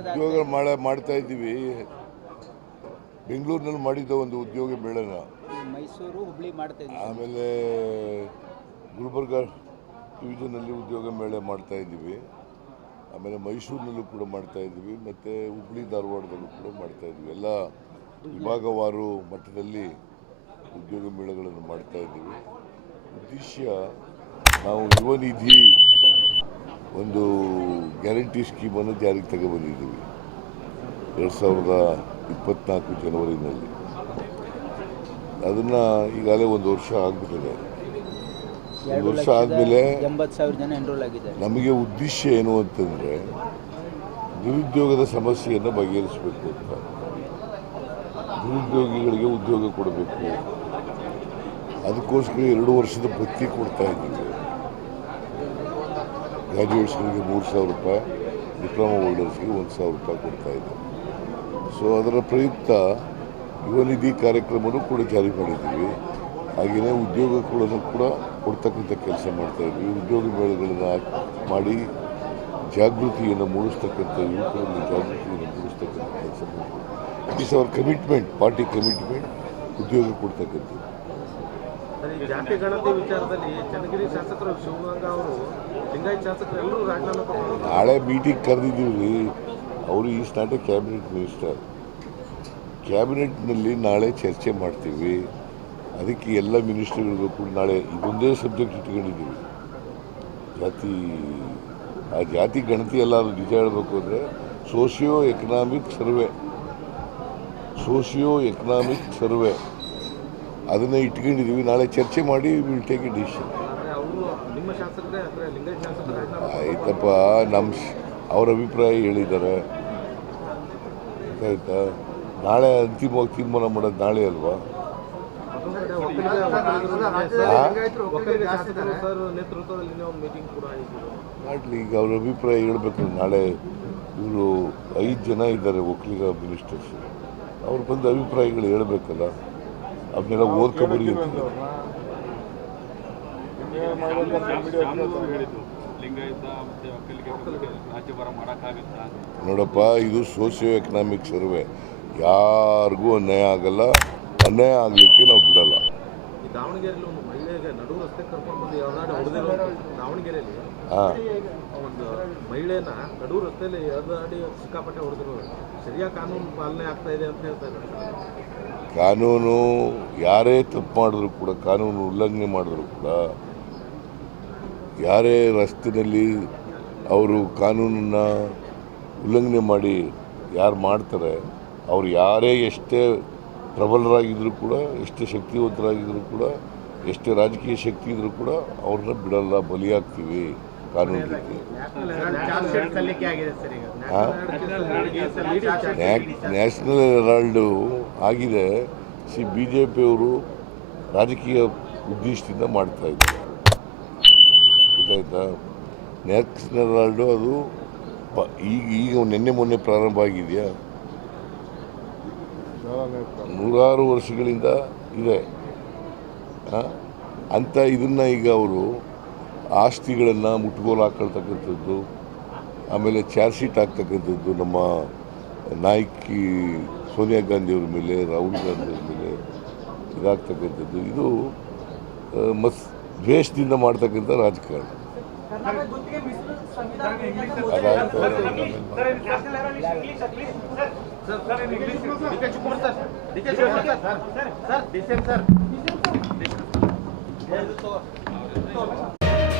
ಉದ್ಯೋಗ ಮಾಡ ಮಾಡ್ತಾ ಇದ್ದೀವಿ. ಬೆಂಗಳೂರಿನಲ್ಲಿ ಮಾಡಿದ್ದ ಒಂದು ಉದ್ಯೋಗ ಮೇಳನ. ಮೈಸೂರು ಹುಬ್ಳಿ ಮಾಡ್ತಾ ಆಮೇಲೆ ಗುಲ್ಬರ್ಗ ಡಿವಿಷನಲ್ಲಿ ಉದ್ಯೋಗ ಮೇಳ ಮಾಡ್ತಾ ಇದ್ದೀವಿ. ಆಮೇಲೆ ಮೈಸೂರಿನಲ್ಲೂ ಕೂಡ ಮಾಡ್ತಾ ಇದ್ದೀವಿ. ಮತ್ತು ಹುಬ್ಳಿ ಧಾರವಾಡದಲ್ಲೂ ಕೂಡ ಮಾಡ್ತಾ ಇದ್ದೀವಿ. ಎಲ್ಲ ವಿಭಾಗವಾರು ಮಟ್ಟದಲ್ಲಿ ಉದ್ಯೋಗ ಮೇಳಗಳನ್ನು ಮಾಡ್ತಾ ಇದ್ದೀವಿ. ಉದ್ದೇಶ ನಾವು ಯುವ ನಿಧಿ ಒಂದು ಗ್ಯಾರಂಟಿ ಸ್ಕೀಮನ್ನು ಜಾರಿಗೆ ತಗೊಬಂದಿದ್ದೀವಿ. ಎರಡು ಸಾವಿರದ ಇಪ್ಪತ್ನಾಲ್ಕು ಜನವರಿನಲ್ಲಿ. ಅದನ್ನು ಈಗಾಗಲೇ ಒಂದು ವರ್ಷ ಆಗ್ಬಿಟ್ಟಿದೆ. ಒಂದು ವರ್ಷ ಆದಮೇಲೆ ನಮಗೆ ಉದ್ದೇಶ ಏನು ಅಂತಂದರೆ ನಿರುದ್ಯೋಗದ ಸಮಸ್ಯೆಯನ್ನು ಬಗೆಹರಿಸಬೇಕು ಅಂತ. ನಿರುದ್ಯೋಗಿಗಳಿಗೆ ಉದ್ಯೋಗ ಕೊಡಬೇಕು. ಅದಕ್ಕೋಸ್ಕರ ಎರಡು ವರ್ಷದ ಭತ್ತಿ ಕೊಡ್ತಾ ಇದ್ದೀವಿ. ಗ್ರ್ಯಾಜುಯೇಟ್ಸ್ಗಳಿಗೆ ಮೂರು ಸಾವಿರ ರೂಪಾಯಿ ಡಿಪ್ಲೊಮಾ ಹೋಲ್ಡರ್ಸ್ಗೆ ಒಂದು ಸಾವಿರ ರೂಪಾಯಿ ಕೊಡ್ತಾ ಇದ್ದೀವಿ. ಸೊ ಅದರ ಪ್ರಯುಕ್ತ ಯುವ ನಿಧಿ ಕಾರ್ಯಕ್ರಮನೂ ಕೂಡ ಜಾರಿ ಮಾಡಿದ್ದೀವಿ. ಹಾಗೆಯೇ ಉದ್ಯೋಗ ಕೂಡ ಕೂಡ ಕೊಡ್ತಕ್ಕಂಥ ಕೆಲಸ ಮಾಡ್ತಾ ಇದ್ದೀವಿ. ಉದ್ಯೋಗ ಮೇಳಗಳನ್ನು ಮಾಡಿ ಜಾಗೃತಿಯನ್ನು ಮೂಡಿಸ್ತಕ್ಕಂಥ ಯುವಕರಲ್ಲಿ ಜಾಗೃತಿಯನ್ನು ಮೂಡಿಸ್ತಕ್ಕಂಥ ಕೆಲಸ ಮಾಡ್ತೀವಿ it is our commitment party commitment ಉದ್ಯೋಗ ಕೊಡ್ತಕ್ಕಂಥದ್ದು. ಈ ಜಾತಿ ಗಣತಿ ವಿಚಾರದಲ್ಲಿ ಚನ್ನಗಿರಿ ಶಾಸಕರು ಶಿವಗಂಗ ಅವರು ಲಿಂಗಾಯತ್ ಶಾಸಕರು ಎಲ್ಲರೂ ರಾಜೀನಾಮೆ ನಾಳೆ ಮೀಟಿಂಗ್ ಕರೆದಿದ್ದೀವಿ. ಅವರು ಈಸ್ ನಾಟ್ ಕ್ಯಾಬಿನೆಟ್ ಮಿನಿಸ್ಟರ್. ಕ್ಯಾಬಿನೆಟ್ನಲ್ಲಿ ನಾಳೆ ಚರ್ಚೆ ಮಾಡ್ತೀವಿ. ಅದಕ್ಕೆ ಎಲ್ಲ ಮಿನಿಸ್ಟರ್ಗಳಿಗೂ ಕೂಡ ನಾಳೆ ಇದೊಂದೇ ಸಬ್ಜೆಕ್ಟ್ ಇಟ್ಕೊಂಡಿದ್ದೀವಿ. ಜಾತಿ, ಆ ಜಾತಿ ಗಣತಿ ಎಲ್ಲ ನಿಜ ಹೇಳಬೇಕು ಅಂದರೆ socio economic survey. Socio economic survey. ಅದನ್ನು ಇಟ್ಕೊಂಡಿದ್ದೀವಿ ನಾಳೆ ಚರ್ಚೆ ಮಾಡಿ ವಿಲ್ ಟೇಕ್ ಎ ಡಿಸಿಷನ್ ಆಯ್ತಪ್ಪ ನಮ್ಮ ಅವರ ಅವ್ರ ಅಭಿಪ್ರಾಯ ಹೇಳಿದ್ದಾರೆ. ಆಯ್ತಾ? ನಾಳೆ ಅಂತಿಮವಾಗಿ ತೀರ್ಮಾನ ಮಾಡೋದು ನಾಳೆ ಅಲ್ವಾ? ಮತ್ತೊಂದು ಒಕ್ಕಲಿಗ ಒಕ್ಕಲಿಗರು ಸರ್ ನೇತೃತ್ವದಲ್ಲಿ ಒಂದು ಮೀಟಿಂಗ್ ಕೂಡ ಆಗಿದ್ರು ಮಾಡಲಿ ಈಗ ಅವ್ರ ಅಭಿಪ್ರಾಯ ಹೇಳ್ಬೇಕು ನಾಳೆ ಇವರು ಐದು ಜನ ಇದ್ದಾರೆ ಒಕ್ಕಲಿಗ ಮಿನಿಸ್ಟರ್ಸ್ ಅವ್ರು ಬಂದು ಅಭಿಪ್ರಾಯಗಳು ಹೇಳಬೇಕಲ್ಲ. ಅವನ್ನೆಲ್ಲ ಓದ್ಕೊಂಡು ನೋಡಪ್ಪ ಇದು ಸೋಷಿಯೋ ಎಕನಾಮಿಕ್ ಸರ್ವೆ ಯಾರಿಗೂ ಅನ್ಯಾಯ ಆಗಲ್ಲ. ಅನ್ಯಾಯ ಆಗಲಿಕ್ಕೆ ನಾವು ಬಿಡಲ್ಲ. ದಾವಣಗೆರೆಯಲ್ಲಿ ಒಂದು ಮಹಿಳೆಗೆ ನಡು ರಸ್ತೆ ಕರ್ಕೊಂಡು ಬಂದು ಯಾವ್ದಾದ್ರು ಹೊಡೆದಿರೋ ದಾವಣಗೆರೆಯಲ್ಲಿ ಹಾಂ. ಒಂದು ಮಹಿಳೆನ ನಡು ರಸ್ತೆಯಲ್ಲಿ ಅಡಿ ಸಿಕ್ಕಾಪಟ್ಟೆ ಹೊಡೆದ್ರು ಸರಿಯಾಗಿ ಕಾನೂನು ಪಾಲನೆ ಆಗ್ತಾ ಇದೆ ಅಂತ ಹೇಳ್ತಾ ಇದ್ದಾರೆ. ಕಾನೂನು ಯಾರೇ ತಪ್ಪು ಮಾಡಿದ್ರು ಕೂಡ, ಕಾನೂನು ಉಲ್ಲಂಘನೆ ಮಾಡಿದ್ರು ಕೂಡ, ಯಾರೇ ರಸ್ತೆಯಲ್ಲಿ ಅವರು ಕಾನೂನನ್ನು ಉಲ್ಲಂಘನೆ ಮಾಡಿ ಯಾರು ಮಾಡ್ತಾರೆ, ಅವ್ರು ಯಾರೇ ಎಷ್ಟೇ ಪ್ರಬಲರಾಗಿದ್ದರೂ ಕೂಡ, ಎಷ್ಟೇ ಶಕ್ತಿವಂತರಾಗಿದ್ದರೂ ಕೂಡ, ಎಷ್ಟೇ ರಾಜಕೀಯ ಶಕ್ತಿ ಇದ್ದರೂ ಕೂಡ ಅವ್ರನ್ನ ಬಿಡಲ್ಲ, ಬಲಿಯಾಗ್ತೀವಿ. ಕಾನೂನು ನ್ಯಾಷನಲ್ ಹೆರಾಲ್ಡು ಆಗಿದೆ. ಸಿ ಬಿ ಜೆ ಪಿಯವರು ರಾಜಕೀಯ ಉದ್ದೇಶದಿಂದ ಮಾಡ್ತಾ ಇದ್ದಾರೆ. ಗೊತ್ತಾಯ್ತಾ? ನ್ಯಾಷನಲ್ ಹೆರಾಲ್ಡು ಅದು ಈಗ ಈಗ ನಿನ್ನೆ ಮೊನ್ನೆ ಪ್ರಾರಂಭ ಆಗಿದೆಯಾ? ನೂರಾರು ವರ್ಷಗಳಿಂದ ಇದೆ. ಆ? ಅಂತ ಇದನ್ನು ಈಗ ಅವರು ಆಸ್ತಿಗಳನ್ನು ಮುಟ್ಗೋಲು ಹಾಕೊಳ್ತಕ್ಕಂಥದ್ದು, ಆಮೇಲೆ ಚಾರ್ಜ್ ಶೀಟ್ ಹಾಕ್ತಕ್ಕಂಥದ್ದು ನಮ್ಮ ನಾಯಕಿ ಸೋನಿಯಾ ಗಾಂಧಿಯವ್ರ ಮೇಲೆ, ರಾಹುಲ್ ಗಾಂಧಿಯವ್ರ ಮೇಲೆ ಇದಾಗ್ತಕ್ಕಂಥದ್ದು. ಇದು ಮಸ್, ದ್ವೇಷದಿಂದ ಮಾಡ್ತಕ್ಕಂಥ ರಾಜಕಾರಣ. ಅದಾಯ್ತು.